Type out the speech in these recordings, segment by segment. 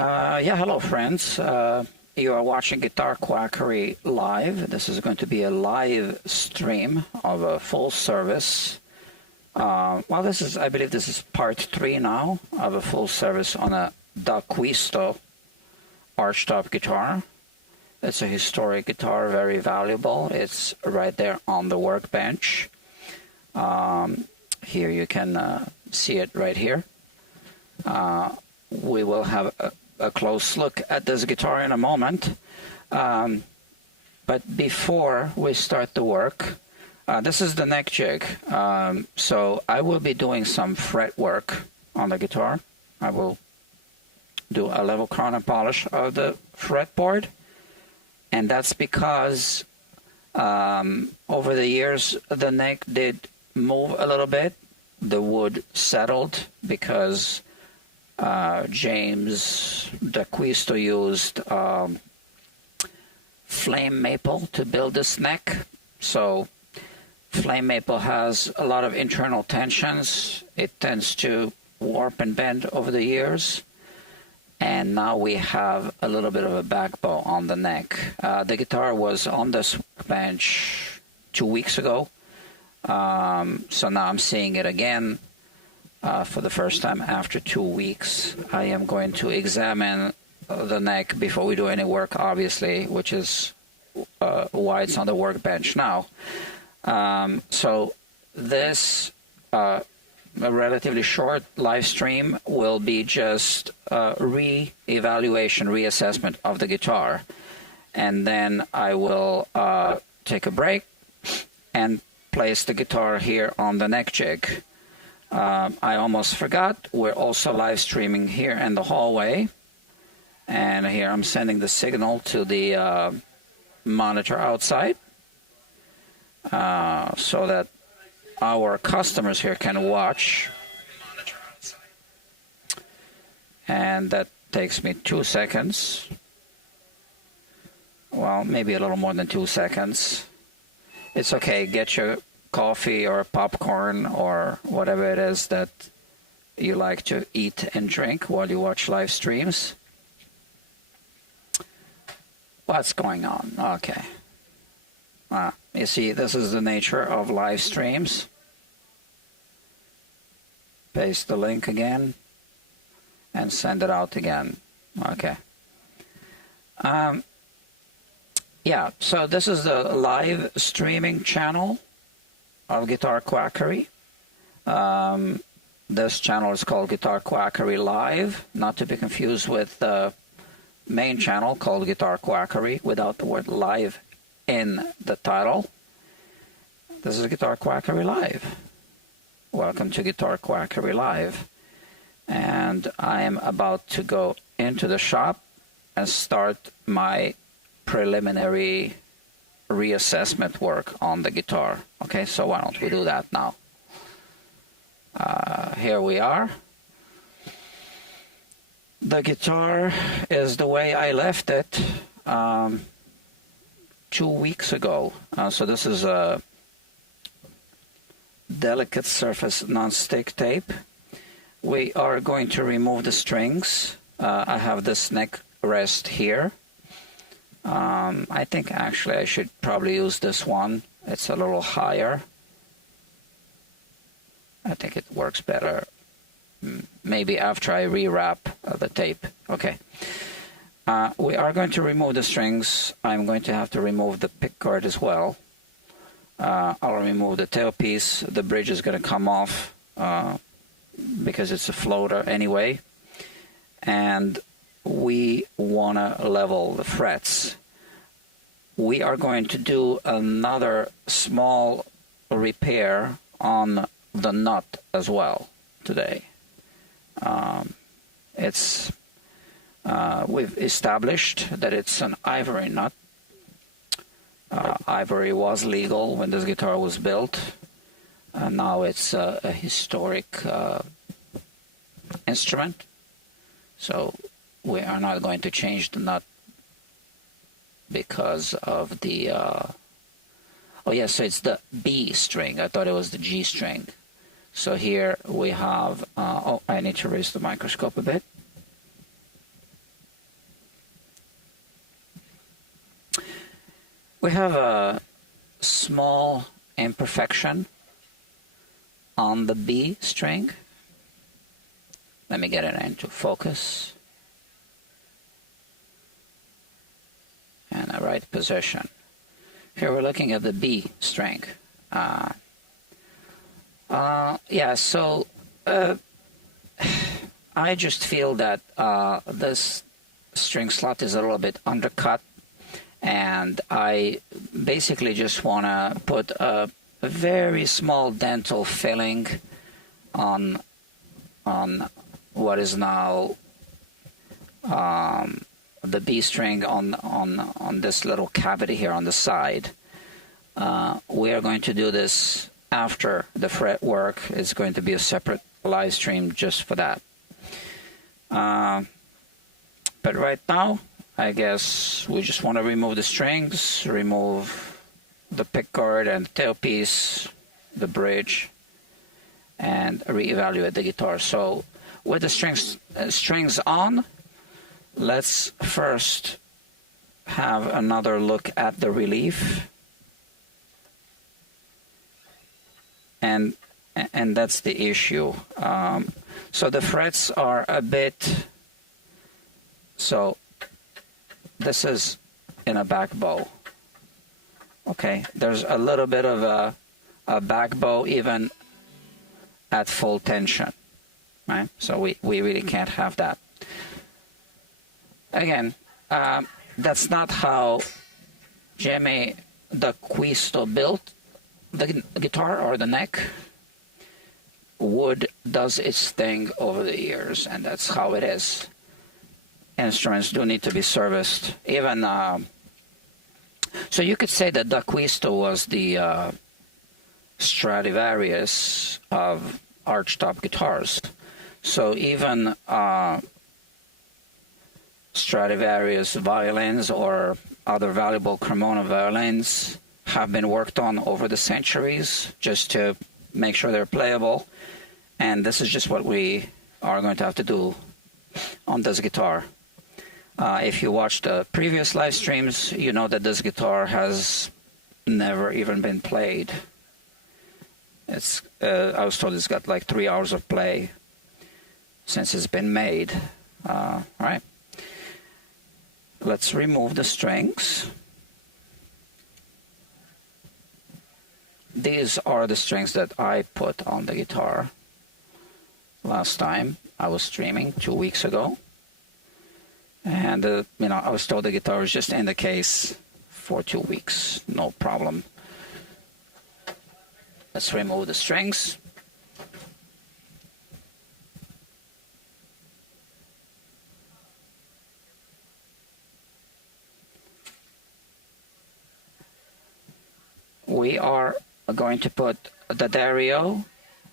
Yeah, hello friends. You are watching Guitar Quackery live. This is going to be a live stream of a full service. Well, I believe this is part 3 now of a full service on a D'Acquisto archtop guitar. It's a historic guitar, very valuable. It's right there on the workbench. Here you can see it right here. We will have a close look at this guitar in a moment. But before we start the work, this is the neck jig. So I will be doing some fret work on the guitar. I will do a level crown and polish of the fretboard. And that's because over the years, the neck did move a little bit. The wood settled because James D'Acquisto used flame maple to build this neck. So flame maple has a lot of internal tensions. It tends to warp and bend over the years. And now we have a little bit of a back bow on the neck. The guitar was on this bench 2 weeks ago. So now I'm seeing it again for the first time after 2 weeks. I am going to examine the neck before we do any work, obviously, which is why it's on the workbench now. So this a relatively short live stream will be just re-evaluation, reassessment of the guitar. And then I will take a break and place the guitar here on the neck jig. I almost forgot, we're also live streaming here in the hallway. And here I'm sending the signal to the monitor outside so that our customers here can watch. And that takes me 2 seconds. Well, maybe a little more than 2 seconds. It's okay, get your coffee or popcorn or whatever it is that you like to eat and drink while you watch live streams. What's going on? Okay. You see, this is the nature of live streams. Paste the link again and send it out again. Okay. Yeah, so this is the live streaming channel of Guitar Quackery. This channel is called Guitar Quackery Live, not to be confused with the main channel called Guitar Quackery without the word live in the title. This is Guitar Quackery Live. Welcome to Guitar Quackery Live. And I am about to go into the shop and start my preliminary reassessment work on the guitar. Okay, so why don't we do that now? Here we are. The guitar is the way I left it 2 weeks ago. So this is a delicate surface non-stick tape. We are going to remove the strings. I have this neck rest here. I think actually I should probably use this one. It's a little higher. I think it works better maybe after I rewrap the tape. Okay. We are going to remove the strings. I'm going to have to remove the pickguard as well. I'll remove the tailpiece. The bridge is going to come off because it's a floater anyway. And we want to level the frets. We are going to do another small repair on the nut as well today. We've established that it's an ivory nut. Ivory was legal when this guitar was built. Now it's a historic instrument. So we are not going to change the nut because of the... oh yes, so it's the B string. I thought it was the G string. So here we have... oh, I need to raise the microscope a bit. we have a small imperfection on the B string. Let me get it into focus and a right position. Here we're looking at the B string. Yeah, so I just feel that this string slot is a little bit undercut, and I basically just want to put a very small dental filling on what is now the B string on this little cavity here on the side. We are going to do this after the fret work. It's going to be a separate live stream just for that. But right now, I guess we just want to remove the strings, remove the pickguard and the tailpiece, the bridge, and reevaluate the guitar. So with the strings on, let's first have another look at the relief. And that's the issue. So the frets are a bit, so this is in a back bow. Okay, there's a little bit of a back bow even at full tension, right? So we really can't have that. Again, that's not how Jimmy D'Acquisto built the guitar or the neck. Wood does its thing over the years, and that's how it is. Instruments do need to be serviced. Even so, you could say that D'Acquisto was the Stradivarius of archtop guitars. So even Stradivarius violins or other valuable Cremona violins have been worked on over the centuries just to make sure they're playable. And this is just what we are going to have to do on this guitar. If you watched the previous live streams, you know that this guitar has never even been played. It's I was told it's got like 3 hours of play since it's been made. All right. Let's remove the strings. These are the strings that I put on the guitar last time I was streaming 2 weeks ago. And, I was told the guitar was just in the case for 2 weeks. No problem. Let's remove the strings. We are going to put the Dario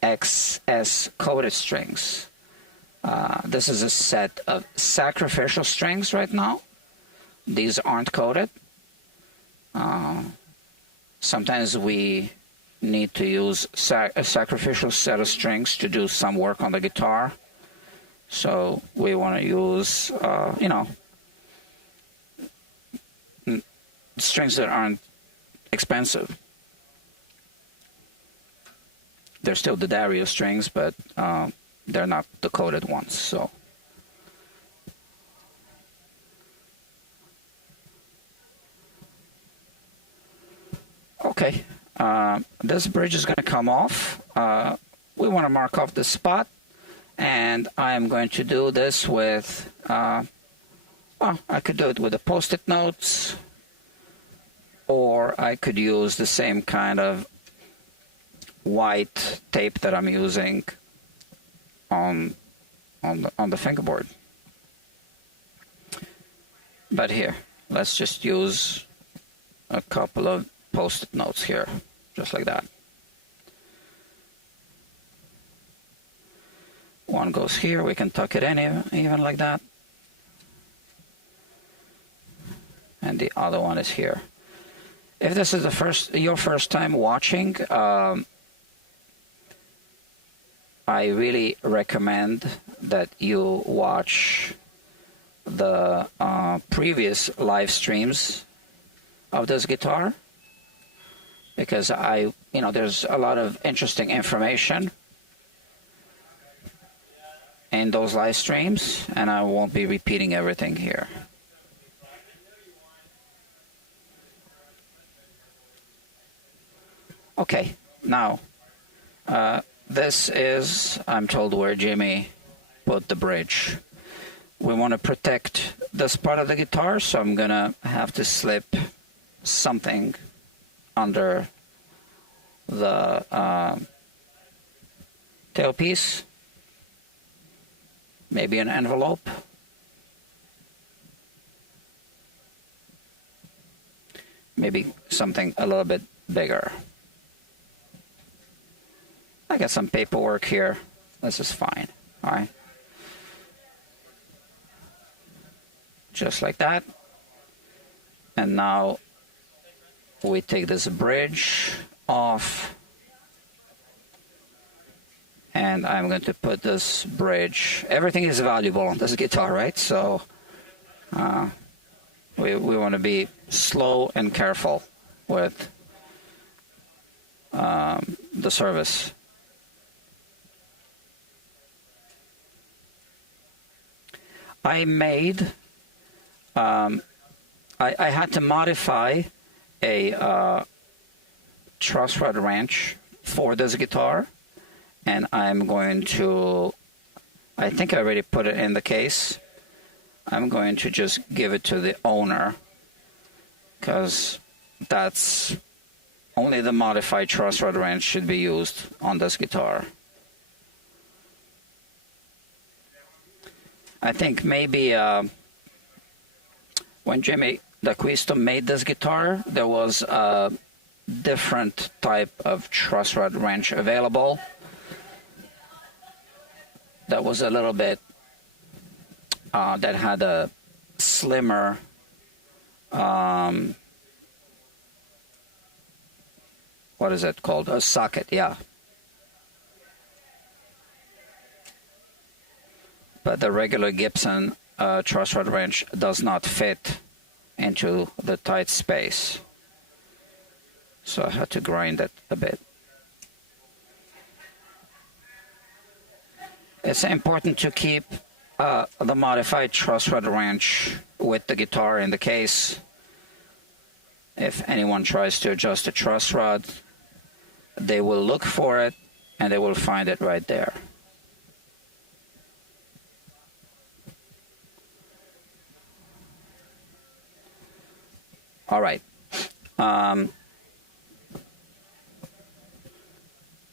XS coated strings. This is a set of sacrificial strings right now. These aren't coated. Sometimes we need to use a sacrificial set of strings to do some work on the guitar. So we want to use, strings that aren't expensive. They're still the Dario strings, but they're not the coated ones. So okay, this bridge is going to come off. We want to mark off the spot, and I'm going to do this with I could do it with the post-it notes, or I could use the same kind of white tape that I'm using on the fingerboard. But here, let's just use a couple of post-it notes here, just like that. One goes here, we can tuck it in even like that. And the other one is here. If this is your first time watching, I really recommend that you watch the previous live streams of this guitar, because there's a lot of interesting information in those live streams, and I won't be repeating everything here. Okay, now, this is, I'm told, where Jimmy put the bridge. We want to protect this part of the guitar, so I'm going to have to slip something under the tailpiece. Maybe an envelope. Maybe something a little bit bigger. I got some paperwork here. This is fine. All right. Just like that. And now we take this bridge off. And I'm going to put this bridge. Everything is valuable on this guitar, right? So we want to be slow and careful with the service. I made, I had to modify a truss rod wrench for this guitar, and I'm going to, I think I already put it in the case. I'm going to just give it to the owner, because that's only the modified truss rod wrench should be used on this guitar. I think maybe when Jimmy D'Acquisto made this guitar, there was a different type of truss rod wrench available that was a little bit, that had a slimmer what is it called? A socket, yeah. But the regular Gibson truss rod wrench does not fit into the tight space. So I had to grind it a bit. It's important to keep the modified truss rod wrench with the guitar in the case. If anyone tries to adjust the truss rod, they will look for it and they will find it right there. All right. The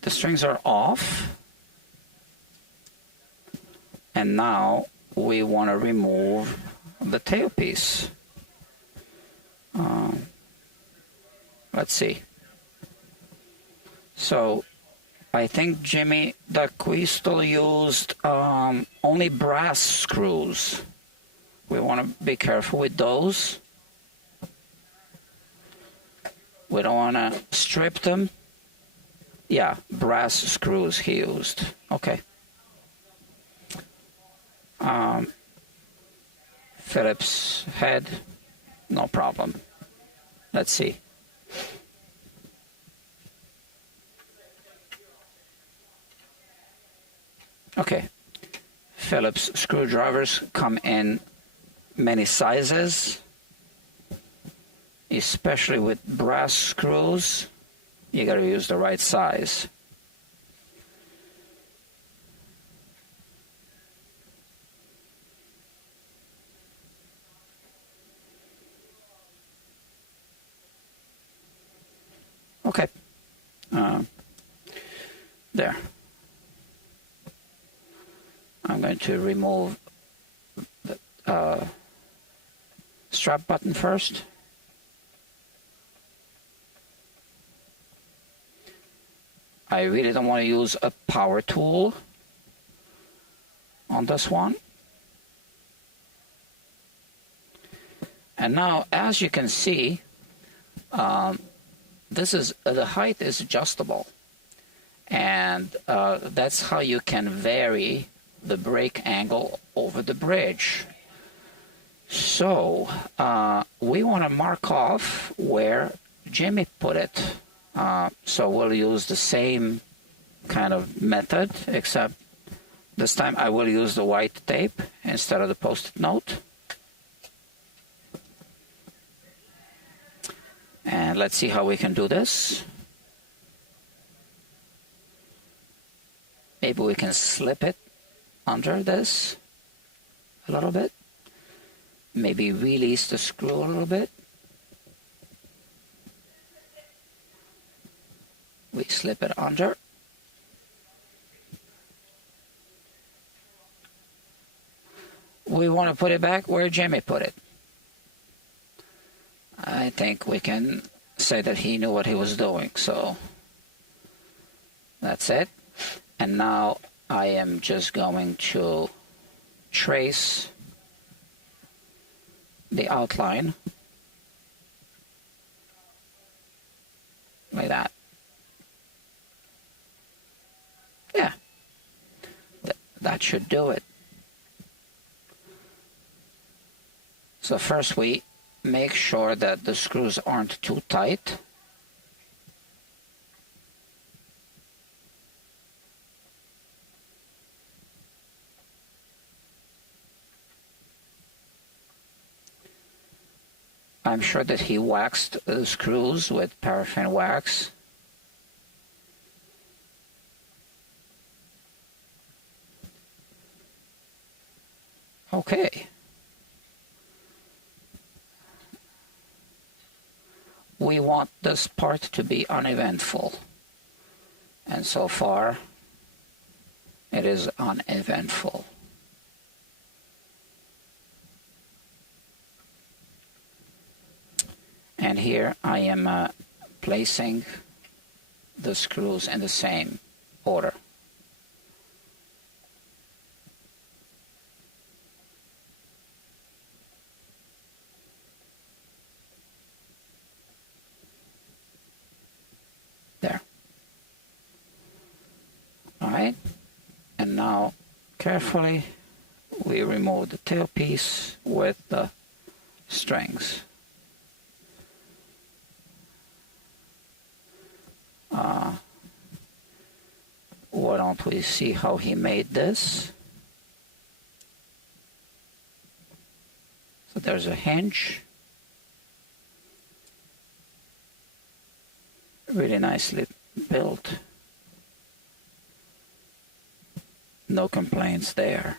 strings are off. And now we want to remove the tailpiece. Let's see. So I think Jimmy D'Acquisto used only brass screws. We want to be careful with those. We don't want to strip them. Yeah, brass screws he used. Okay. Phillips head, no problem. Let's see. Okay. Phillips screwdrivers come in many sizes, especially with brass screws. You got to use the right size. Okay. There. I'm going to remove the strap button first. I really don't want to use a power tool on this one. And now, as you can see, the height is adjustable, and that's how you can vary the brake angle over the bridge. So we want to mark off where Jimmy put it. So we'll use the same kind of method, except this time I will use the white tape instead of the post-it note. And let's see how we can do this. Maybe we can slip it under this a little bit. Maybe release the screw a little bit. We slip it under. We want to put it back where Jimmy put it. I think we can say that he knew what he was doing, so that's it. And now I am just going to trace the outline like that. Yeah, that should do it. So first we make sure that the screws aren't too tight. I'm sure that he waxed the screws with paraffin wax. Okay. We want this part to be uneventful. And so far, it is uneventful. And here I am placing the screws in the same order. There. All right. And now carefully we remove the tailpiece with the strings. Why don't we see how he made this? So there's a hinge. Really nicely built. No complaints there.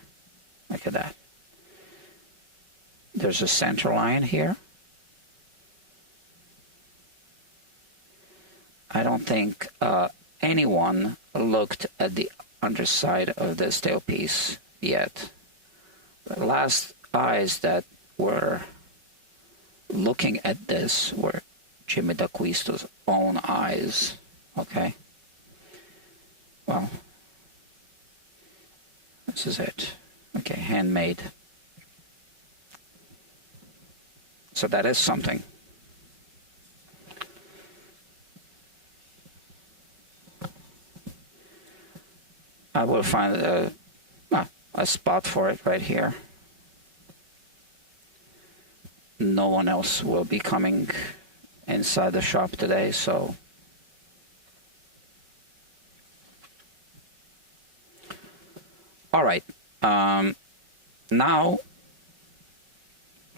Look at that. There's a center line here. I don't think anyone looked at the underside of this tailpiece yet. The last eyes that were looking at this were Jimmy D'Acquisto's own eyes. Okay. Well, this is it. Okay, handmade. So that is something. I will find a spot for it right here. No one else will be coming inside the shop today, so all right. Now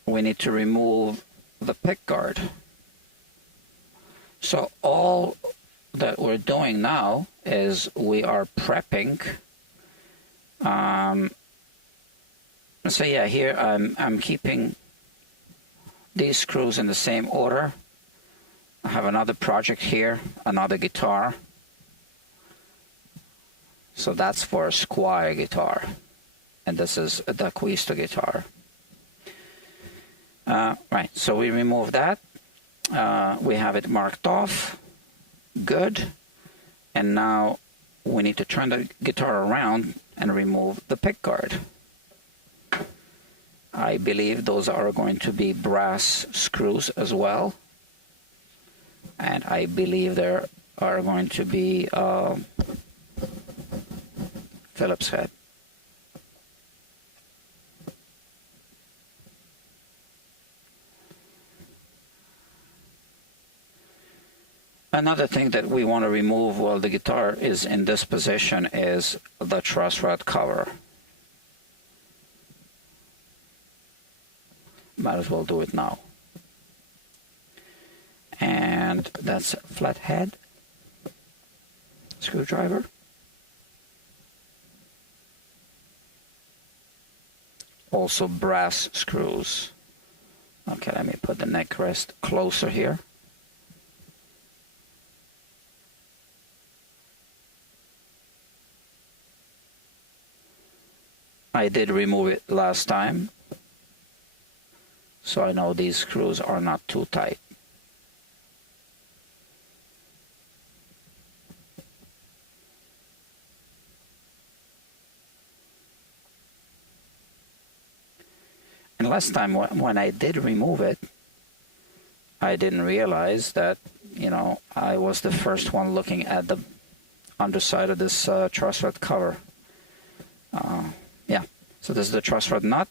we need to remove the pick guard. So all that we're doing now is we are prepping. So yeah, here I'm keeping these screws in the same order. I have another project here, another guitar. So that's for a Squier guitar, and this is a D'Acquisto guitar. Right, so we remove that. We have it marked off. Good. And now we need to turn the guitar around and remove the pick guard. I believe those are going to be brass screws as well. And I believe there are going to be Phillips head. Another thing that we want to remove while the guitar is in this position is the truss rod cover. Might as well do it now. And that's a flathead screwdriver. Also brass screws. Okay, let me put the neck rest closer here. I did remove it last time, so I know these screws are not too tight. And last time when I did remove it, I didn't realize that, you know, I was the first one looking at the underside of this truss rod cover. Yeah, so this is the truss rod nut.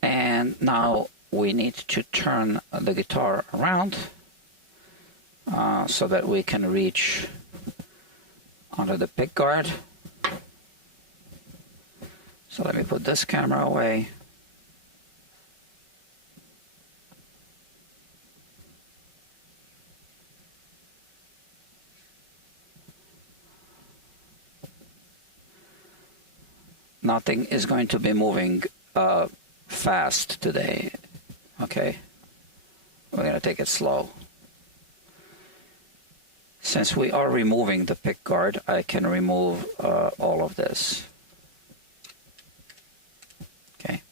And now we need to turn the guitar around so that we can reach under the pick guard. So let me put this camera away. Nothing is going to be moving fast today, okay? We're going to take it slow. Since we are removing the pick guard, I can remove all of this. Okay.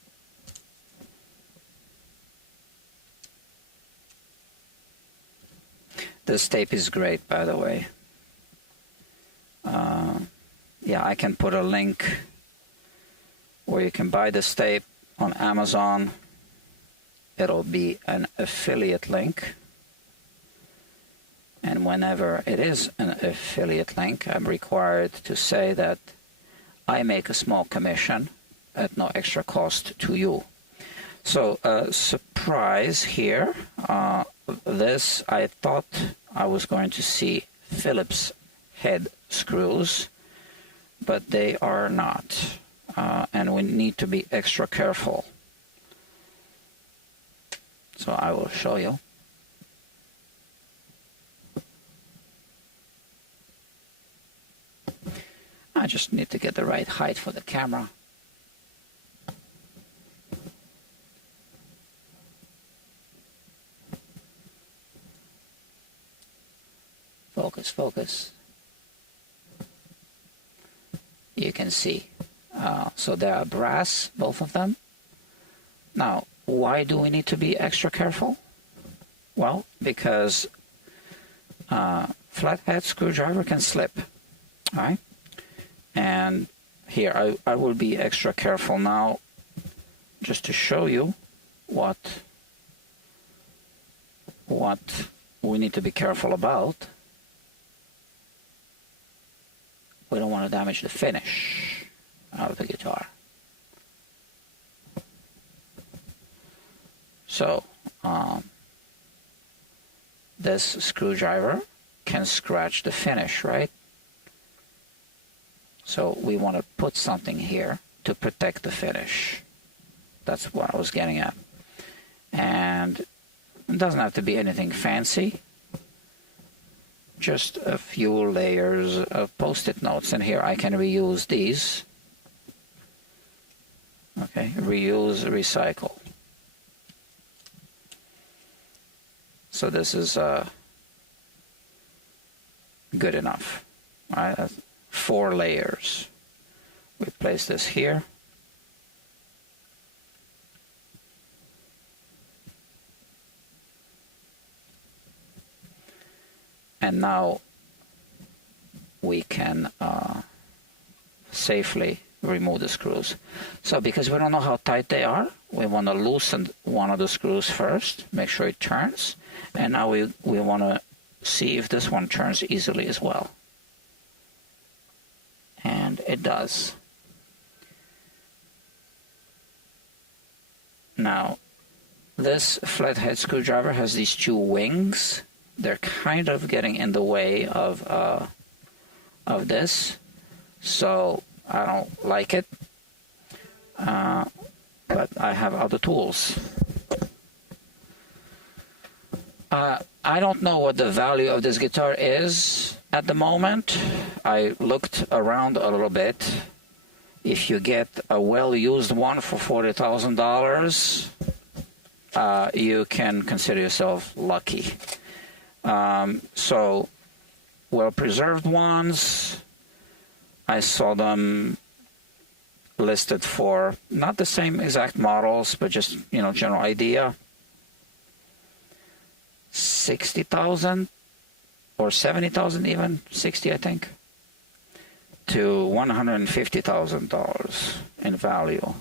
This tape is great, by the way. Yeah, I can put a link where you can buy this tape on Amazon. It'll be an affiliate link. And whenever it is an affiliate link, I'm required to say that I make a small commission at no extra cost to you. So, surprise here. This, I thought I was going to see Phillips head screws, but they are not. And we need to be extra careful. So I will show you. I just need to get the right height for the camera. Focus, focus. You can see. So they are brass, both of them. Now, why do we need to be extra careful? Well, because flathead screwdriver can slip, all right? And here, I will be extra careful now, just to show you what we need to be careful about. We don't want to damage the finish of the guitar. So, this screwdriver can scratch the finish, right? So we want to put something here to protect the finish. That's what I was getting at. And it doesn't have to be anything fancy. Just a few layers of Post-it notes. And here I can reuse these. Okay, reuse, recycle. So this is good enough. All right, that's 4 layers. We place this here. And now we can safely remove the screws. So because we don't know how tight they are, we want to loosen one of the screws first, make sure it turns. And now we want to see if this one turns easily as well. And it does. Now, this flathead screwdriver has these 2 wings they're kind of getting in the way of this, so I don't like it. But I have other tools. I don't know what the value of this guitar is at the moment. I looked around a little bit. If you get a well-used one for $40,000, you can consider yourself lucky. So, well-preserved ones, I saw them listed for not the same exact models, but just, general idea. 60,000 or 70,000 even, 60 I think, to $150,000 in value.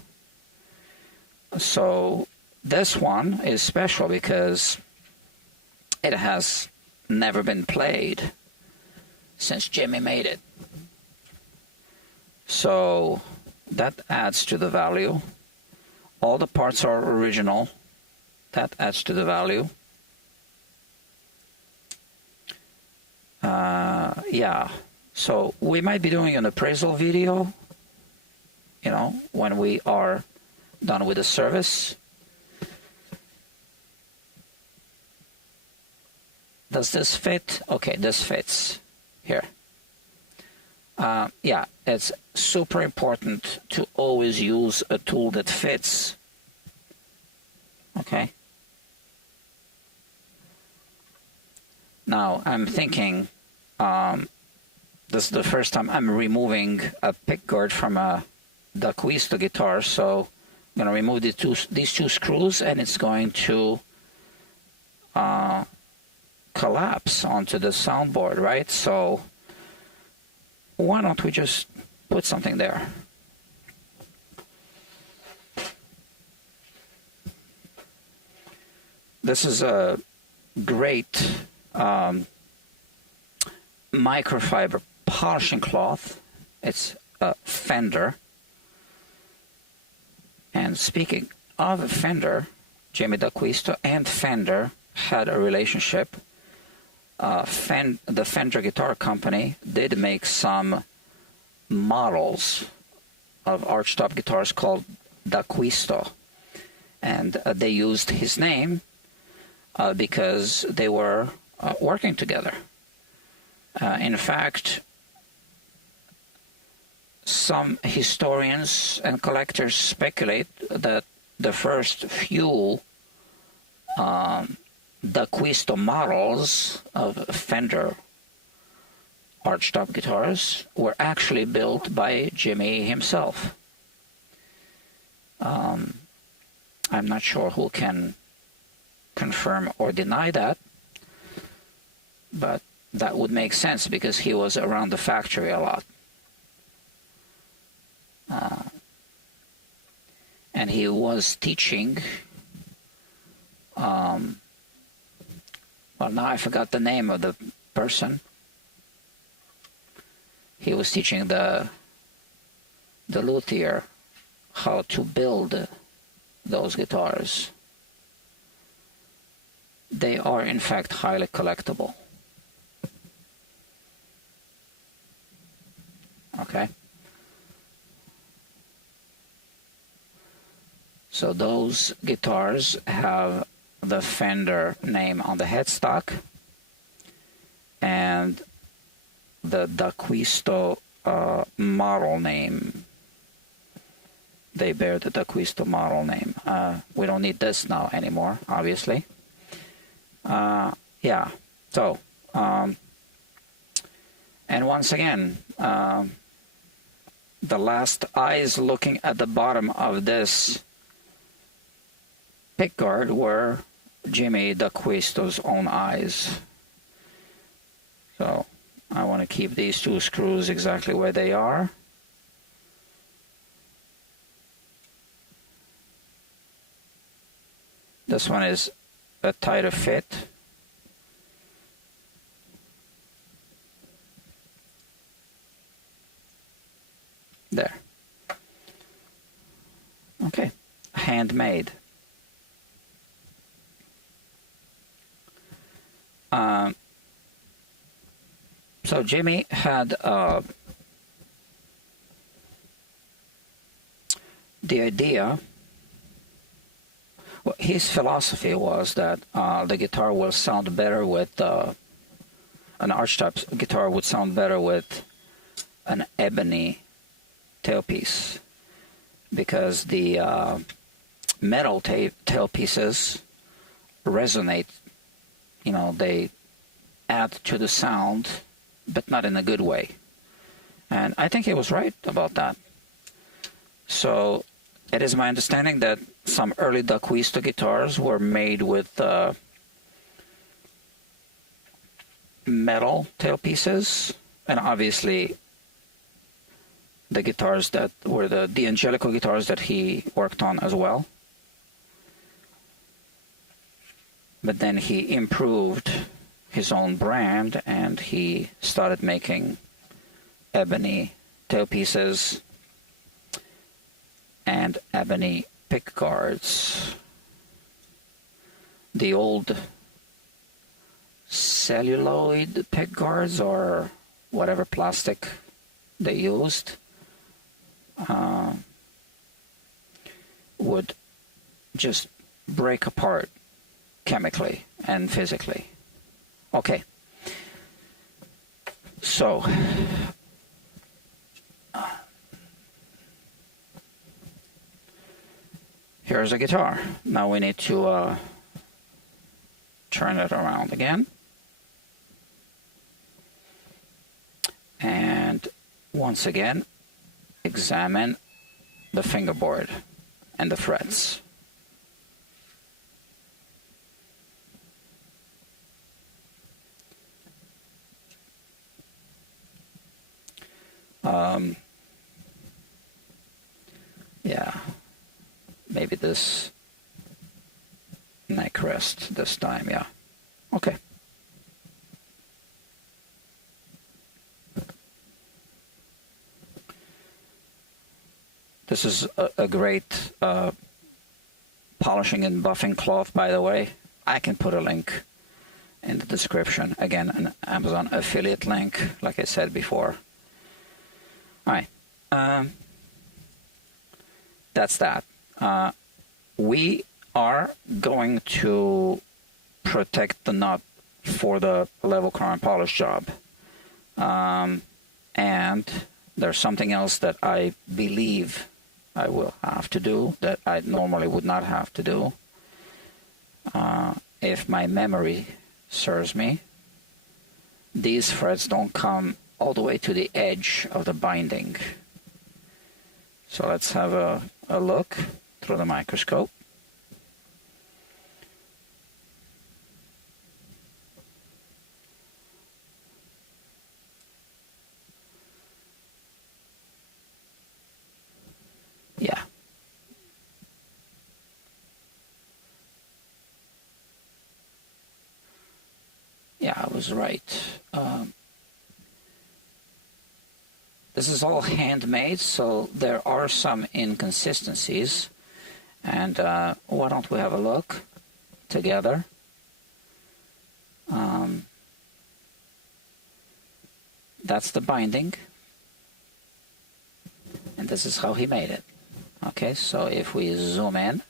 So this one is special because it has never been played since Jimmy made it. So that adds to the value. All the parts are original. That adds to the value. Yeah, so we might be doing an appraisal video, when we are done with the service. Does this fit? Okay, this fits here. Yeah, it's super important to always use a tool that fits. Okay. Now I'm thinking, this is the first time I'm removing a pickguard from a D'Acquisto guitar, so I'm going to remove these two screws, and it's going to collapse onto the soundboard, right? So why don't we just put something there? This is a great microfiber polishing cloth. It's a Fender. And speaking of a Fender, Jimmy D'Acquisto and Fender had a relationship. The Fender Guitar Company did make some models of archtop guitars called D'Acquisto. And they used his name because they were working together. In fact, some historians and collectors speculate that the first few D'Acquisto models of Fender archtop guitars were actually built by Jimmy himself. I'm not sure who can confirm or deny that, but that would make sense because he was around the factory a lot. And he was teaching, well, now I forgot the name of the person. He was teaching the luthier how to build those guitars. They are, in fact, highly collectible. Okay. So those guitars have the Fender name on the headstock and the D'Acquisto model name. They bear the D'Acquisto model name. We don't need this now anymore, obviously. Yeah, so, and once again, the last eyes looking at the bottom of this pickguard were Jimmy D'Acquisto's own eyes. So I want to keep these two screws exactly where they are. This one is a tighter fit. There. Okay, handmade. Um, so Jimmy had the idea. Well, his philosophy was that the guitar will sound better with an archetype guitar would sound better with an ebony tailpiece, because the metal tailpieces resonate. They add to the sound, but not in a good way. And I think he was right about that. So it is my understanding that some early D'Acquisto guitars were made with metal tailpieces, and obviously the guitars that were the D'Angelico guitars that he worked on as well. But then he improved his own brand and he started making ebony tailpieces and ebony pick guards. The old celluloid pick guards, or whatever plastic they used, would just break apart chemically and physically. Okay. So, here's a guitar. Now we need to turn it around again. And once again, examine the fingerboard and the frets. Yeah, maybe this neck rest this time, yeah. Okay. This is a great polishing and buffing cloth, by the way. I can put a link in the description. Again, an Amazon affiliate link, like I said before. All right. That's that. We are going to protect the nut for the level carbon polish job. And there's something else that I believe I will have to do that I normally would not have to do. If my memory serves me, these threads don't come all the way to the edge of the binding. So let's have a look through the microscope. Yeah. Yeah, I was right. This is all handmade, so there are some inconsistencies. And why don't we have a look together? That's the binding. And this is how he made it. Okay, so if we zoom in,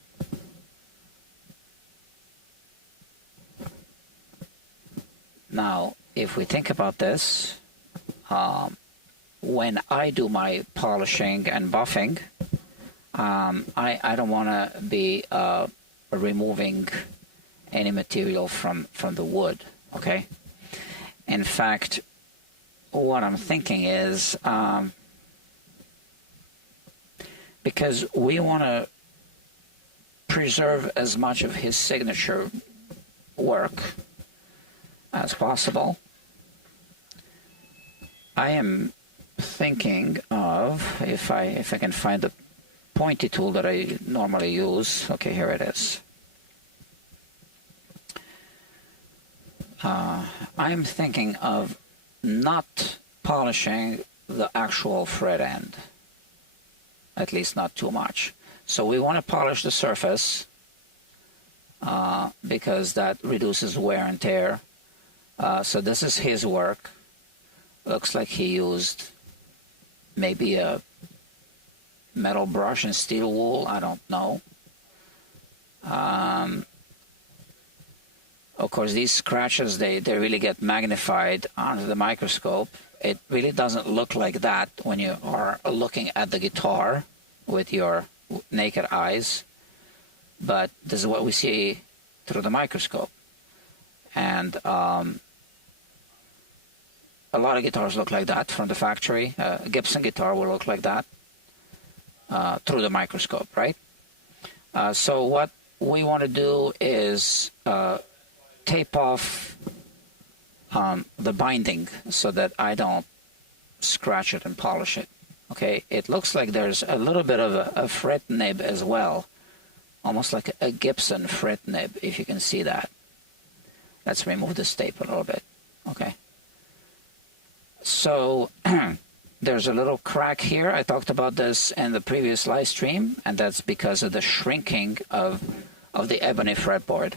now if we think about this, when I do my polishing and buffing, I don't want to be removing any material from the wood, okay? In fact, what I'm thinking is, because we want to preserve as much of his signature work as possible, I am thinking of, if I can find the pointy tool that I normally use. Okay, here it is. I'm thinking of not polishing the actual thread end, at least not too much. So we want to polish the surface because that reduces wear and tear So this is his work. Looks like he used maybe a metal brush and steel wool. I don't know. Of course, these scratches, they really get magnified under the microscope. It really doesn't look like that when you are looking at the guitar with your naked eyes. But this is what we see through the microscope. And a lot of guitars look like that from the factory. A Gibson guitar will look like that through the microscope, right? So what we want to do is tape off the binding so that I don't scratch it and polish it. Okay, it looks like there's a little bit of a fret nib as well, almost like a Gibson fret nib, if you can see that. Let's remove this tape a little bit. Okay, so there's a little crack here. I talked about this in the previous live stream, and that's because of the shrinking of the ebony fretboard.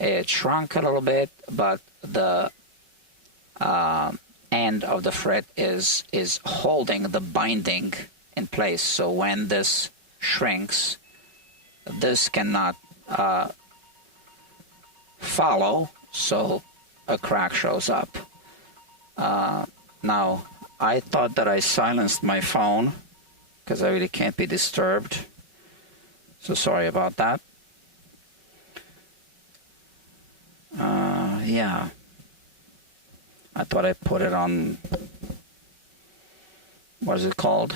It shrunk a little bit, but the end of the fret is holding the binding in place. So when this shrinks, this cannot follow, so a crack shows up. Now, I thought that I silenced my phone because I really can't be disturbed. So sorry about that. Yeah. I thought I put it on, what is it called?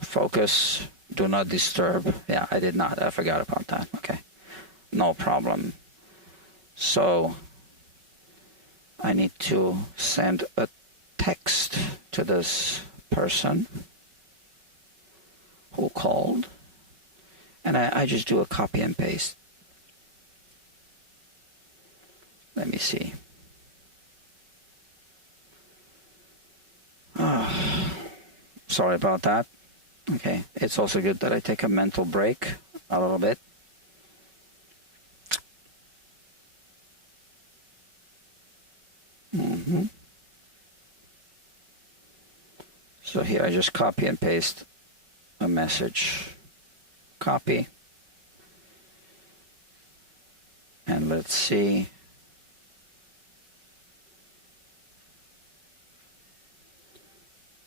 Focus, do not disturb. Yeah, I did not. I forgot about that. Okay. No problem. So, I need to send a text to this person who called. And I just do a copy and paste. Let me see. Oh, sorry about that. Okay, it's also good that I take a mental break a little bit. So here I just copy and paste a message. Copy. And let's see.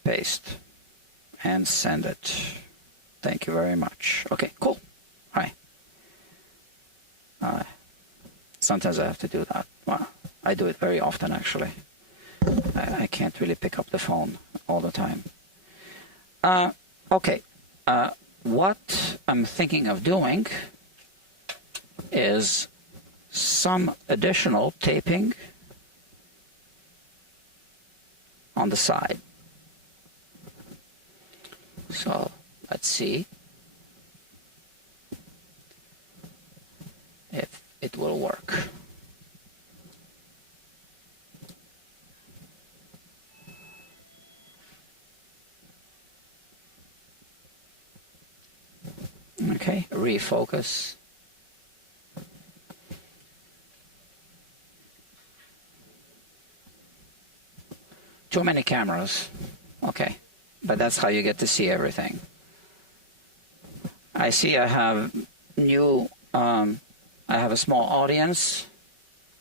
Paste and send it. Thank you very much. Okay, cool. All right. Sometimes I have to do that. Well, I do it very often, actually. I can't really pick up the phone all the time. Okay. What I'm thinking of doing is some additional taping on the side. So let's see if it will work. Okay, refocus. Too many cameras. Okay. But that's how you get to see everything. I see I have I have a small audience.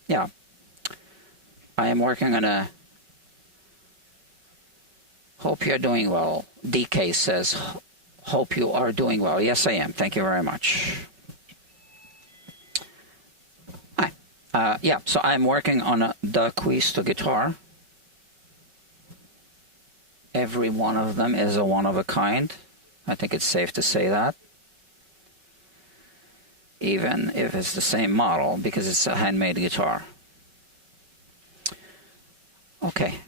Yeah. I am working on a, hope you're doing well. DK says, hope you are doing well. Yes, I am. Thank you very much. Hi. Yeah, so I'm working on a D'Acquisto guitar. Every one of them is a one-of-a-kind. I think it's safe to say that. Even if it's the same model, because it's a handmade guitar. Okay.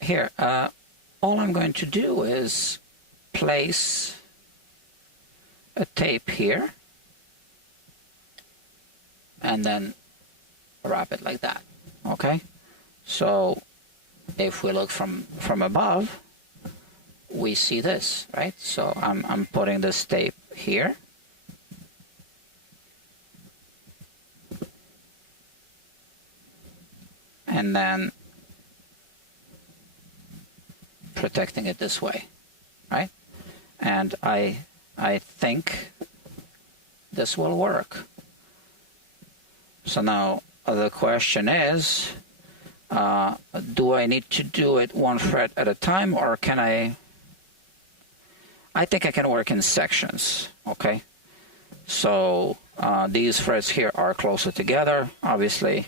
Here, all I'm going to do is place a tape here. And then wrap it like that. Okay? So if we look from above, we see this, right? So I'm putting this tape here. and then protecting it this way, right? And I think this will work. So now the question is, do I need to do it one fret at a time, or can I think I can work in sections, okay? So these frets here are closer together. Obviously,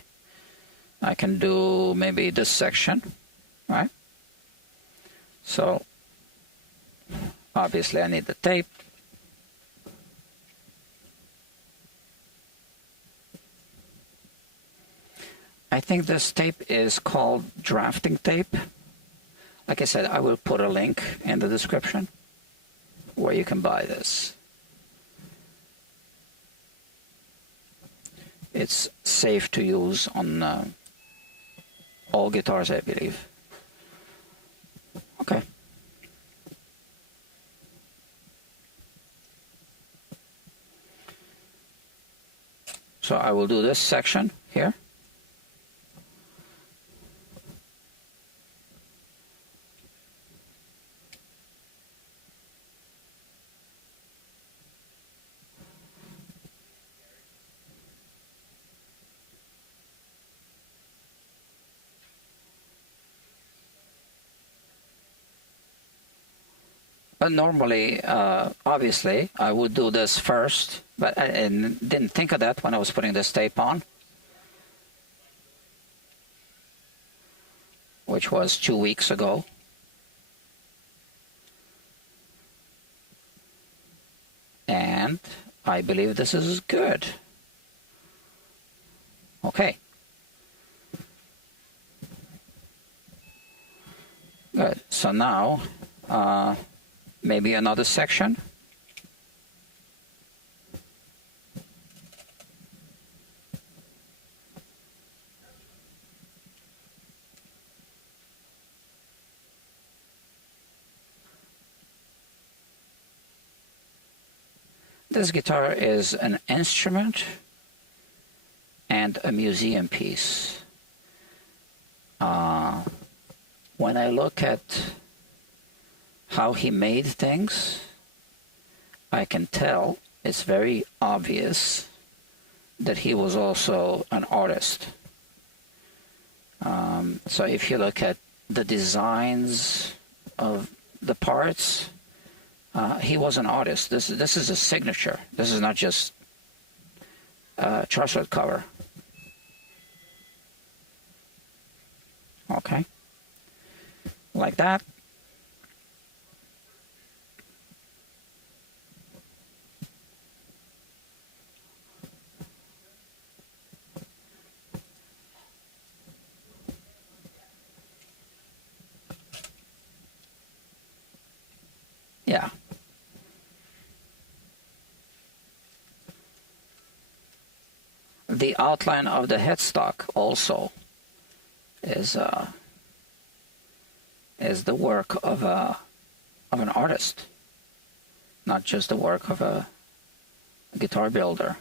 I can do maybe this section, right? So obviously I need the tape. I think this tape is called drafting tape. Like I said, I will put a link in the description where you can buy this. It's safe to use on all guitars, I believe. Okay. So I will do this section here. But normally, obviously, I would do this first, but I didn't think of that when I was putting this tape on, which was 2 weeks ago. And I believe this is good. Okay. Good. So now, maybe another section. This guitar is an instrument and a museum piece. When I look at how he made things, I can tell it's very obvious that he was also an artist. So if you look at the designs of the parts, he was an artist. This is a signature. This is not just a trussed cover. Okay, like that. Yeah. The outline of the headstock also is the work of an artist, not just the work of a guitar builder.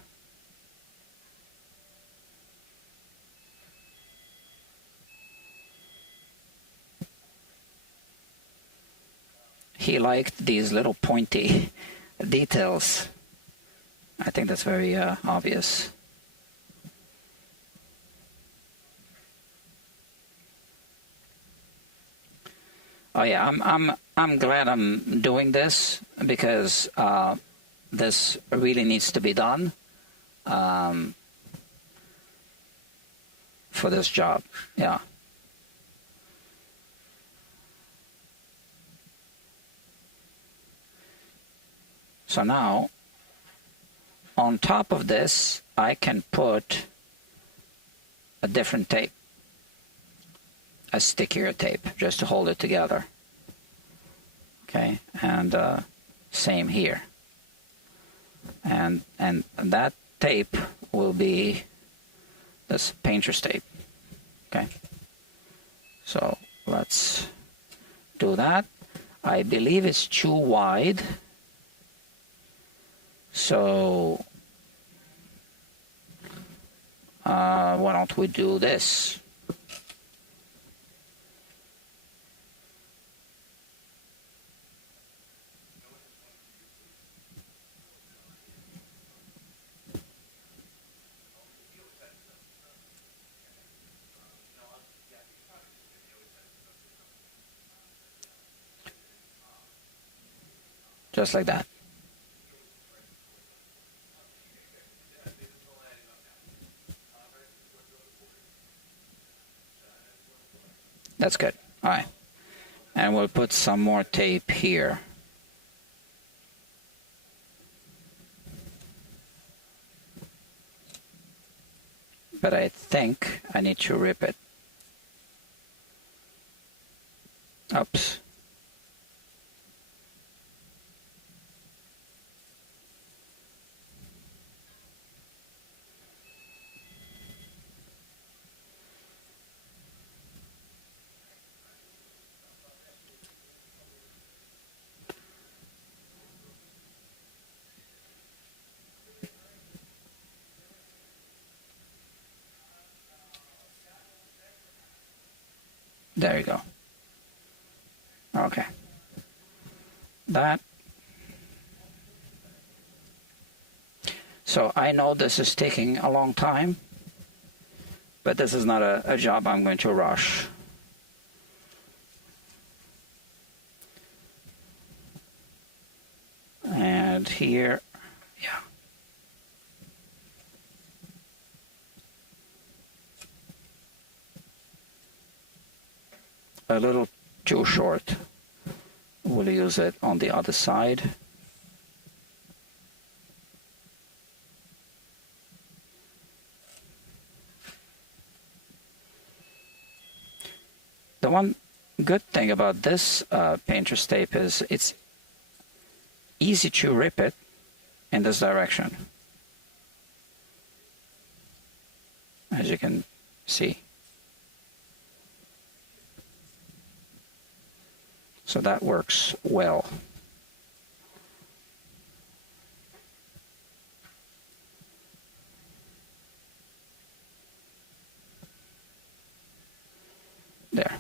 He liked these little pointy details. I think that's very obvious. Oh yeah, I'm glad I'm doing this because this really needs to be done for this job. Yeah. So now, on top of this, I can put a different tape, a stickier tape, just to hold it together. Okay, and same here. And that tape will be this painter's tape. Okay, so let's do that. I believe it's too wide. So why don't we do this? just like that. That's good. All right. And we'll put some more tape here. But I think I need to rip it. Oops. There you go. Okay. That. So I know this is taking a long time, but this is not a job I'm going to rush. And here, yeah. A little too short. We'll use it on the other side. The one good thing about this painter's tape is it's easy to rip it in this direction, as you can see. So that works well. There.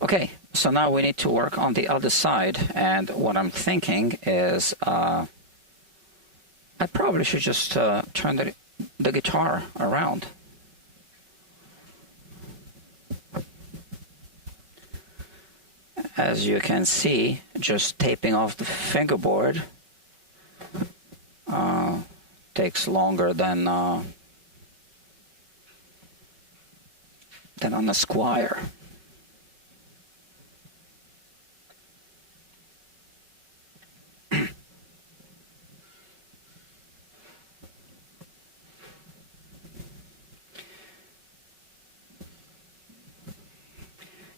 Okay, so now we need to work on the other side, and what I'm thinking is I probably should just turn the guitar around. As you can see, just taping off the fingerboard takes longer than on the Squier.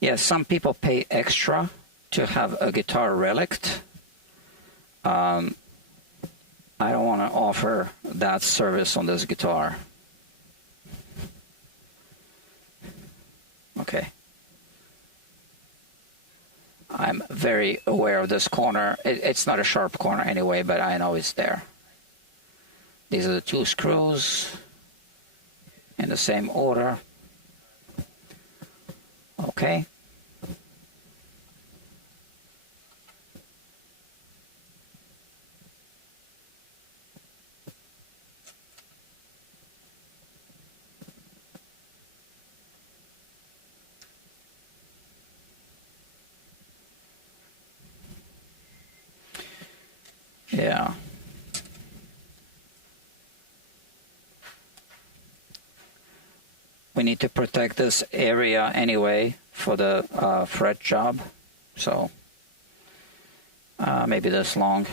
Yes, some people pay extra to have a guitar relict. I don't want to offer that service on this guitar. Okay. I'm very aware of this corner. It's not a sharp corner anyway, but I know it's there. These are the two screws in the same order. Okay. Yeah. We need to protect this area anyway for the fret job, so maybe this long.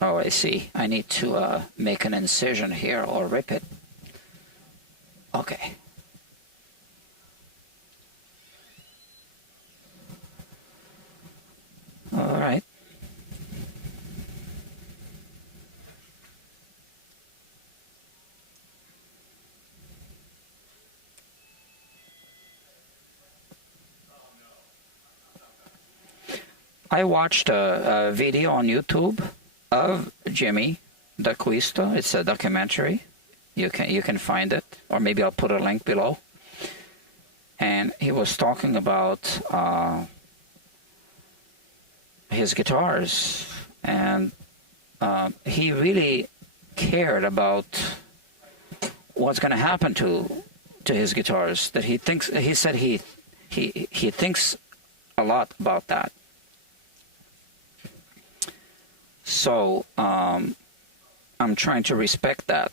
Oh, I see. I need to make an incision here or rip it. Okay. All right. I watched a video on YouTube of Jimmy d'Acquisto. It's a documentary. You can find it, or maybe I'll put a link below. And he was talking about his guitars, and he really cared about what's going to happen to his guitars. That he said he thinks a lot about that. So I'm trying to respect that.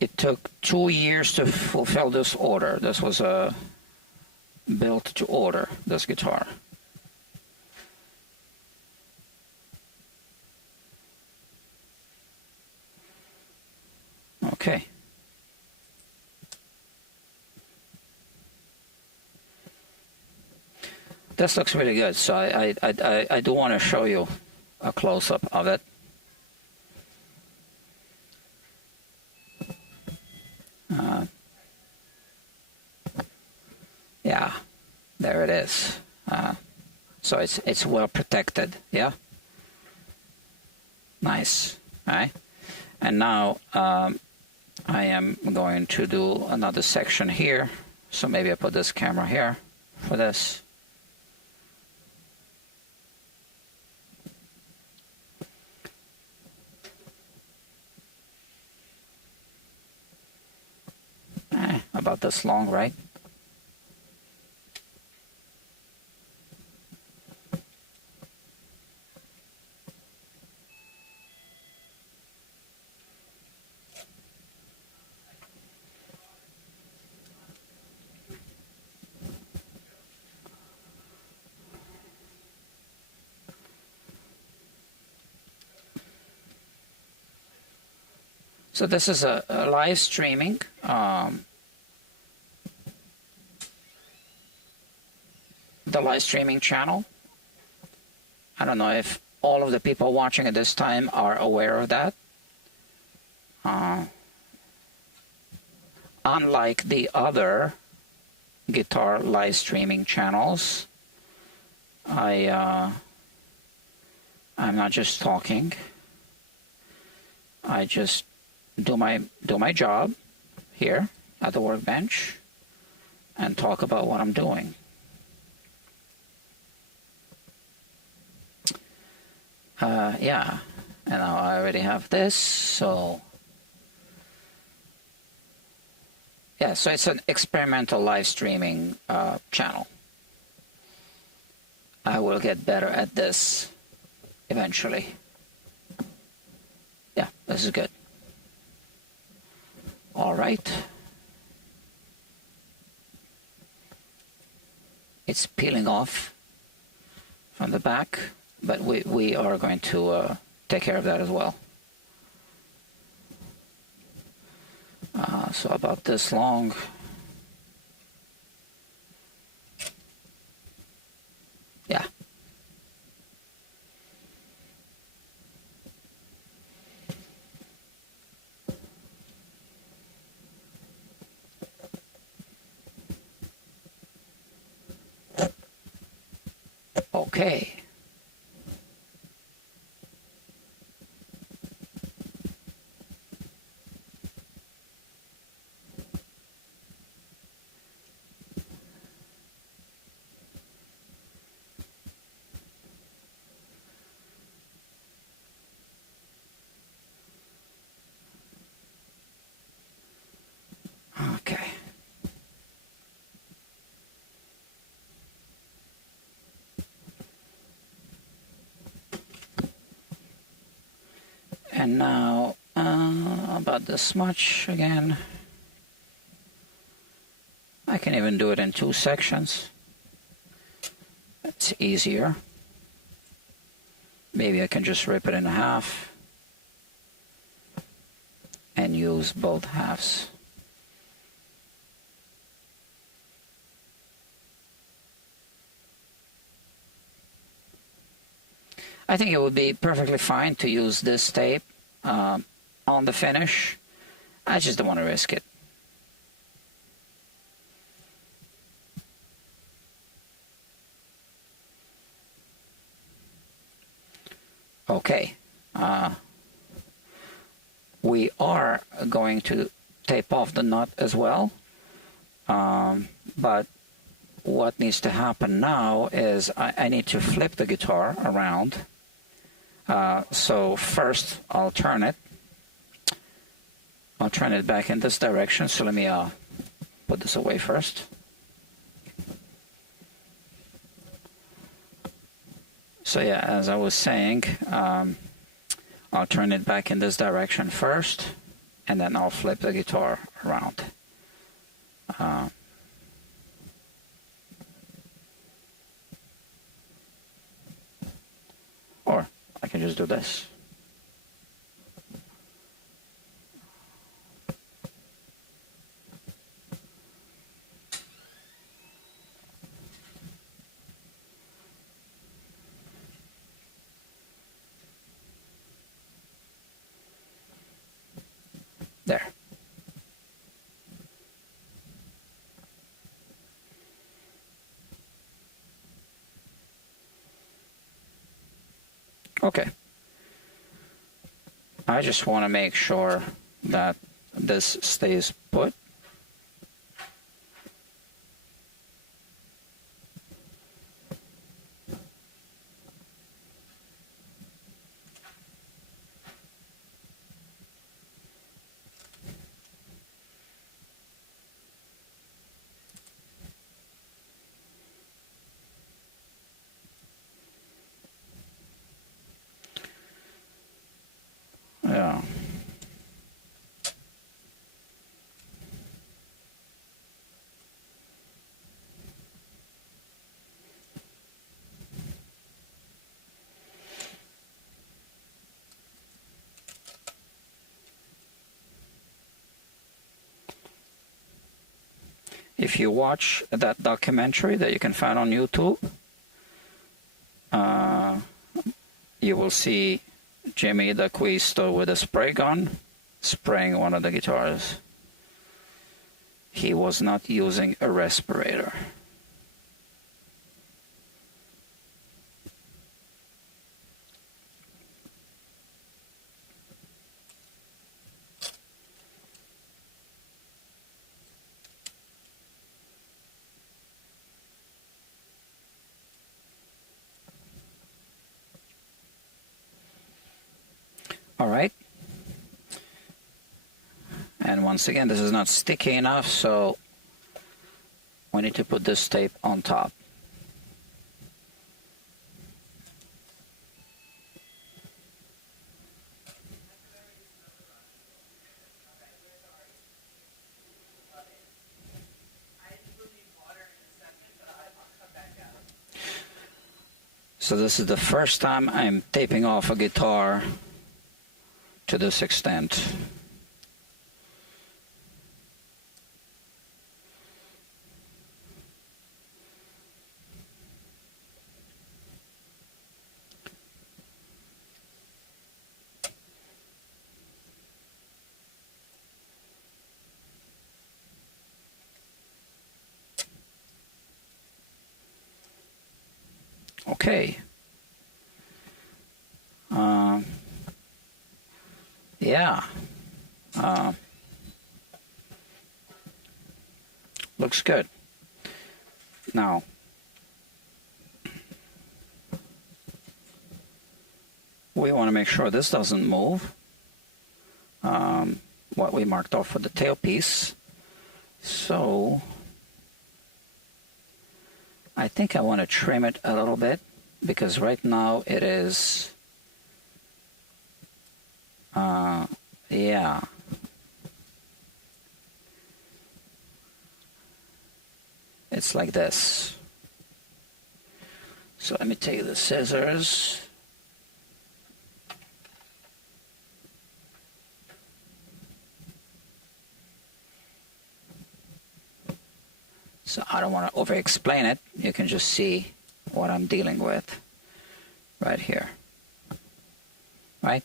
It took 2 years to fulfill this order. This was built to order, this guitar. Okay. This looks really good, so I do want to show you a close-up of it. Yeah, there it is. So it's well protected. Yeah, nice. All right, and now I am going to do another section here. So maybe I put this camera here for this. About this long, right? So this is a live streaming. The live streaming channel. I don't know if all of the people watching at this time are aware of that. Unlike the other guitar live streaming channels, I'm not just talking. I just do my job here at the workbench and talk about what I'm doing. Yeah, and now I already have this, so yeah, so it's an experimental live streaming channel. I will get better at this eventually. Yeah, this is good. All right. It's peeling off from the back, but we are going to take care of that as well. So about this long. Yeah. Okay. Okay. And now about this much again. I can even do it in 2 sections. It's easier. Maybe I can just rip it in half and use both halves. I think it would be perfectly fine to use this tape on the finish. I just don't want to risk it. Okay. We are going to tape off the nut as well. But what needs to happen now is I need to flip the guitar around. So first I'll turn it. I'll turn it back in this direction. So let me put this away first. So yeah, as I was saying, I'll turn it back in this direction first, and then I'll flip the guitar around. Or I can just do this. There. Okay. I just want to make sure that this stays put. Yeah. If you watch that documentary that you can find on YouTube, you will see Jimmy D'Acquisto with a spray gun spraying one of the guitars. He was not using a respirator. All right. And once again, this is not sticky enough, so we need to put this tape on top. So this is the first time I'm taping off a guitar to this extent. Okay. Yeah. Looks good. Now, we want to make sure this doesn't move. What we marked off for the tailpiece. So, I think I want to trim it a little bit because right now it is, yeah. It's like this. So let me take the scissors. So I don't want to over-explain it. You can just see what I'm dealing with right here. right?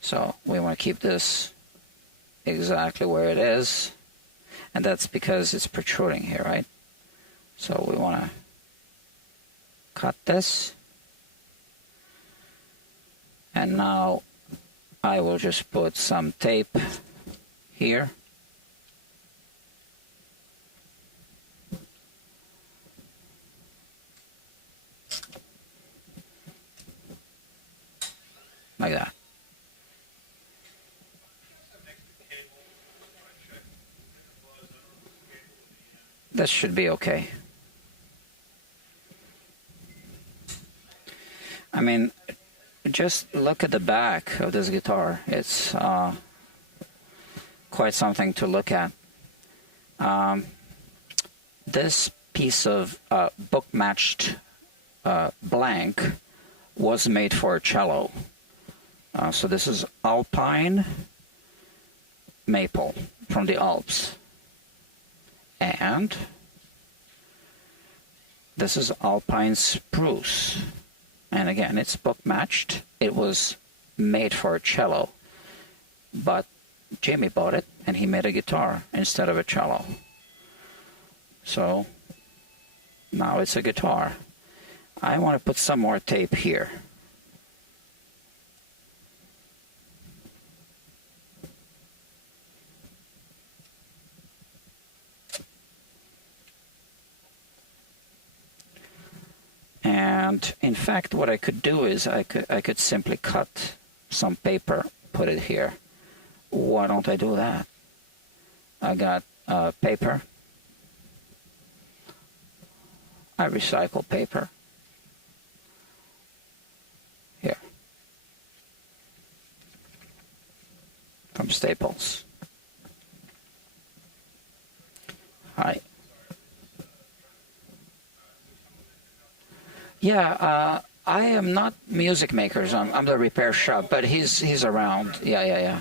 So we want to keep this exactly where it is, and that's because it's protruding here, right? So we want to cut this, and now I will just put some tape here. Like that. That should be okay. I mean, just look at the back of this guitar. It's quite something to look at. This piece of book-matched blank was made for a cello. So this is Alpine maple from the Alps. And this is Alpine spruce. And again, it's book-matched. It was made for a cello. But Jamie bought it, and he made a guitar instead of a cello. So now it's a guitar. I want to put some more tape here. And in fact, what I could do is I could simply cut some paper, put it here. Why don't I do that? I got paper. I recycle paper. Here. From Staples. Hi. Yeah, I am not music makers. I'm the repair shop, but he's around. Yeah.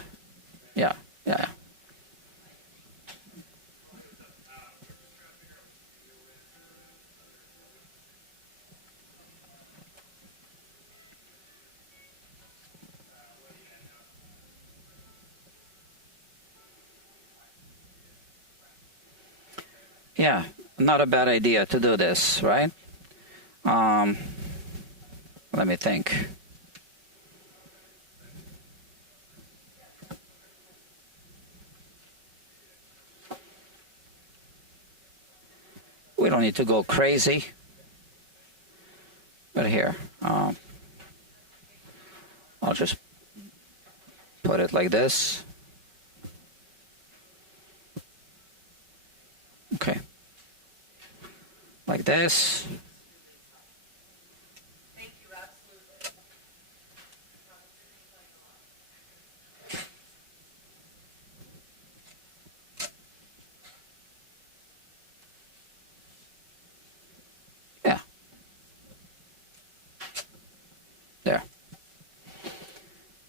Yeah, not a bad idea to do this, right? Let me think. We don't need to go crazy. But here, I'll just put it like this. Okay. Like this. Yeah. There.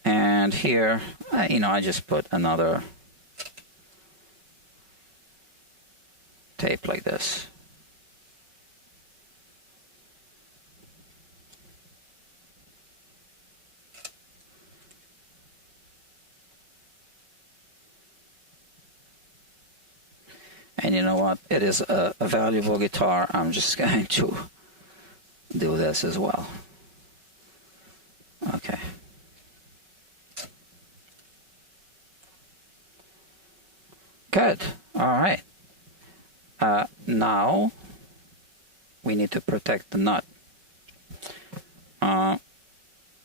And here, I just put another tape like this. And you know what? It is a valuable guitar. I'm just going to do this as well. Okay. Good. All right. Now we need to protect the nut.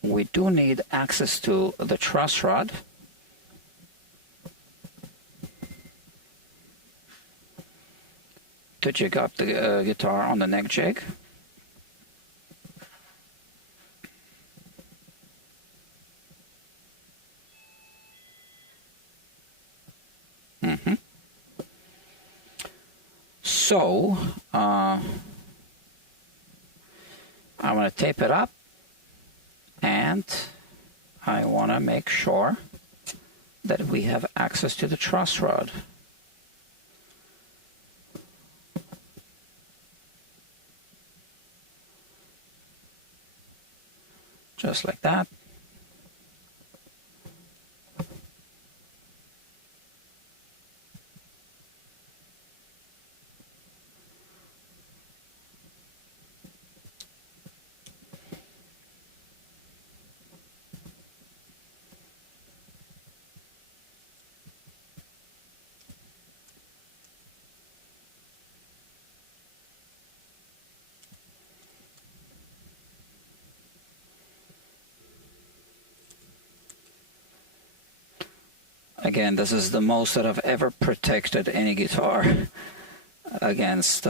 We do need access to the truss rod. To jig up the guitar on the neck jig. So, I'm going to tape it up, and I want to make sure that we have access to the truss rod. Just like that. Again, this is the most that I've ever protected any guitar against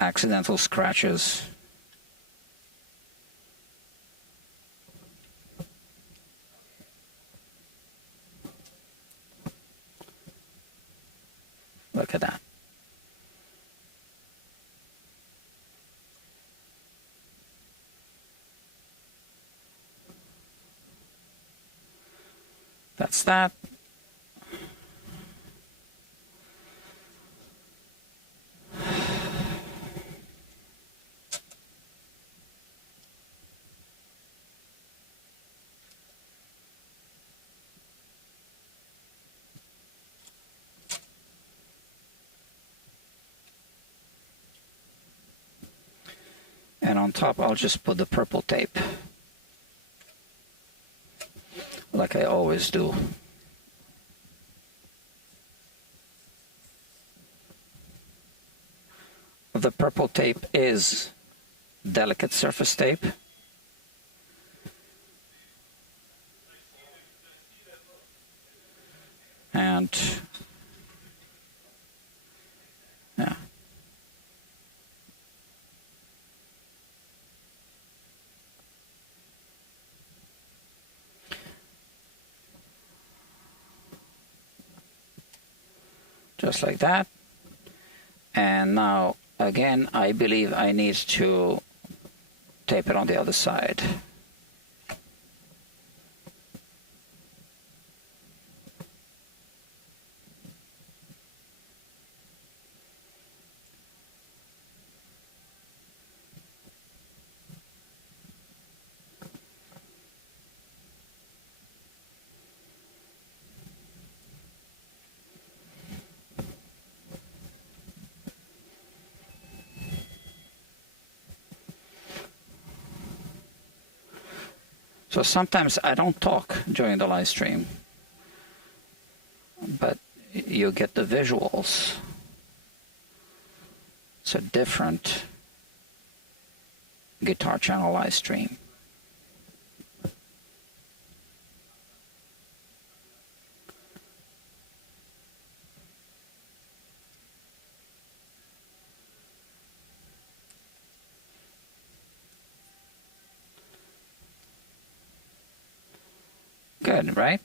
accidental scratches. Look at that. That's that. And on top, I'll just put the purple tape, like I always do. The purple tape is delicate surface tape. And yeah. Just like that. And now, again, I believe I need to tape it on the other side. So sometimes I don't talk during the live stream, but you get the visuals. It's a different Guitar Channel live stream. Good, right?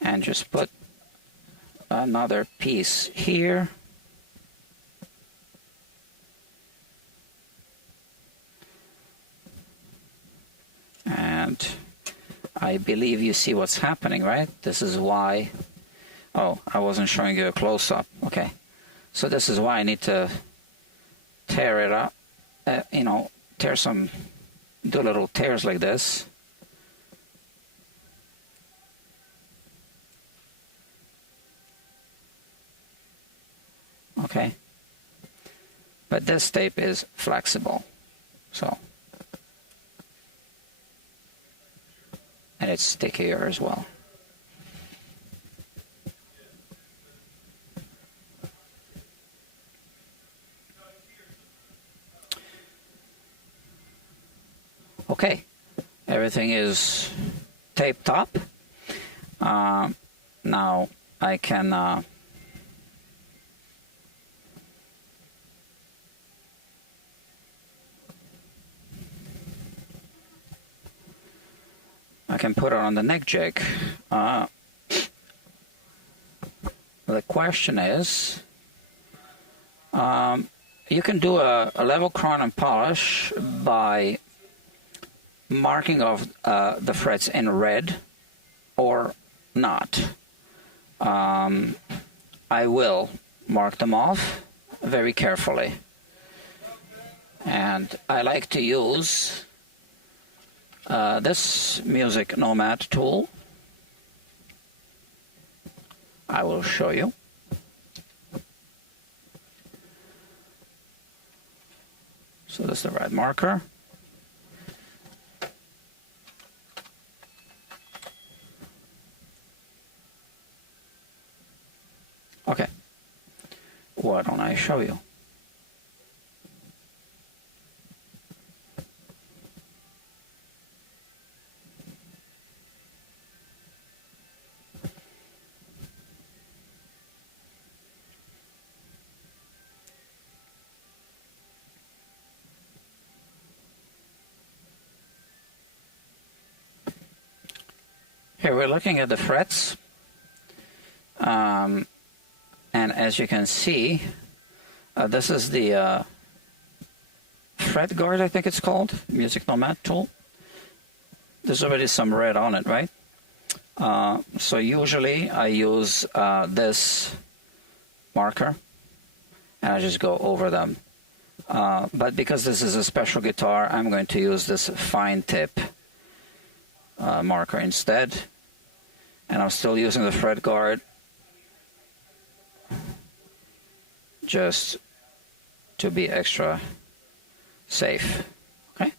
And just put another piece here. And I believe you see what's happening, right? This is why... Oh, I wasn't showing you a close-up. Okay. So this is why I need to tear it up, do little tears like this. Okay. But this tape is flexible, so. And it's stickier as well. Okay, everything is taped up. Now I can put it on the neck jig. The question is, you can do a level crown and polish by marking off the frets in red or not. I will mark them off very carefully. And I like to use this Music Nomad tool. I will show you. So this is the red marker. Okay. Why don't I show you? Okay, we're looking at the frets. And as you can see, this is the fret guard, I think it's called, Music Nomad tool. There's already some red on it, right? So usually I use this marker, and I just go over them. But because this is a special guitar, I'm going to use this fine tip marker instead. And I'm still using the fret guard just to be extra safe. Okay?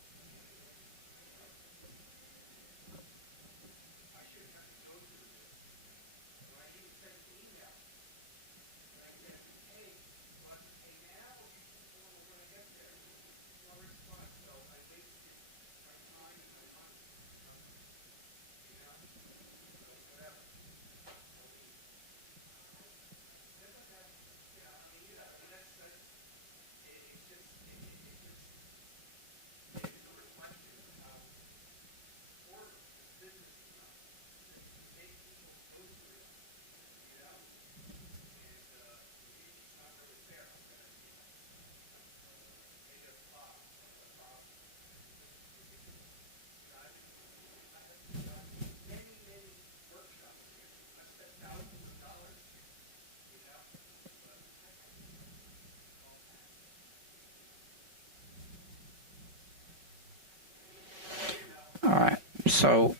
All right, so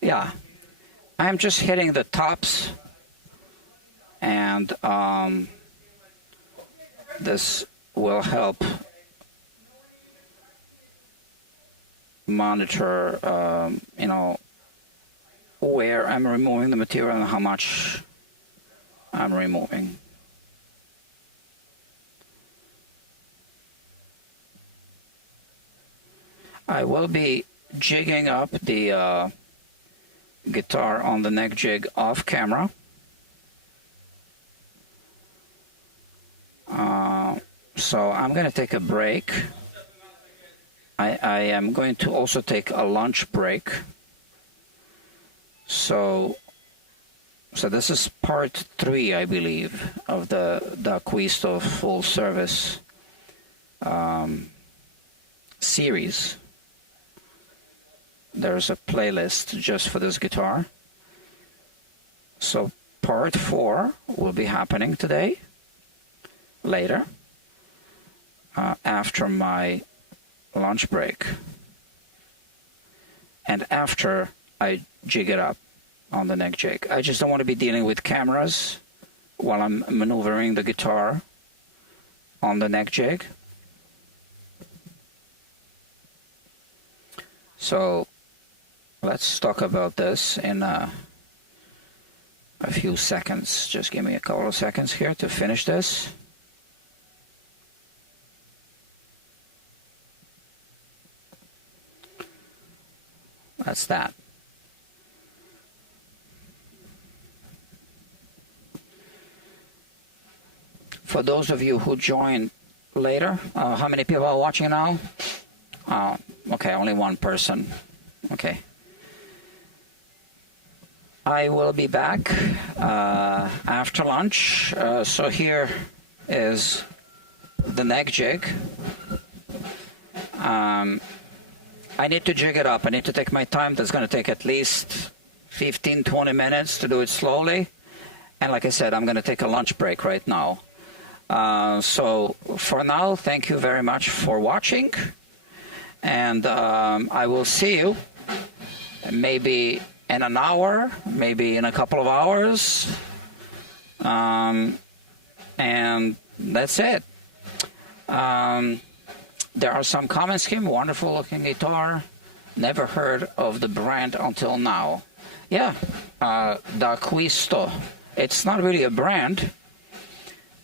yeah, I'm just hitting the tops, and this will help monitor, where I'm removing the material and how much I'm removing. I will be jigging up the guitar on the neck jig off camera. So I'm going to take a break. I am going to also take a lunch break. So this is part 3, I believe, of the Acquisto full service series. There's a playlist just for this guitar. So part 4 will be happening today, later, after my lunch break, and after I jig it up on the neck jig. I just don't want to be dealing with cameras while I'm maneuvering the guitar on the neck jig. So let's talk about this in a few seconds. Just give me a couple of seconds here to finish this. That's that. For those of you who join later, how many people are watching now? Okay, only one person. Okay. I will be back after lunch. So here is the neck jig. I need to jig it up. I need to take my time. That's going to take at least 15-20 minutes to do it slowly. And like I said, I'm going to take a lunch break right now. So for now, thank you very much for watching. And I will see you maybe in an hour, maybe in a couple of hours. And that's it. There are some comments here. Wonderful looking guitar. Never heard of the brand until now. Yeah, the Acquisto. It's not really a brand.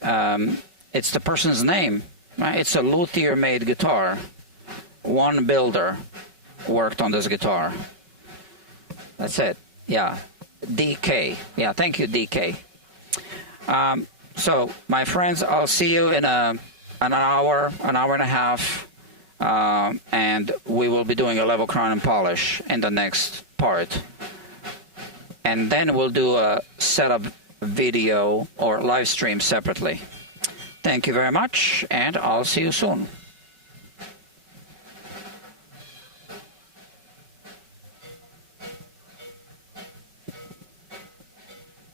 It's the person's name. Right? It's a luthier-made guitar. One builder worked on this guitar. That's it. Yeah. DK. Yeah, thank you, DK. So, my friends, I'll see you in an hour and a half, and we will be doing a level crown and polish in the next part. And then we'll do a setup video or live stream separately. Thank you very much, and I'll see you soon.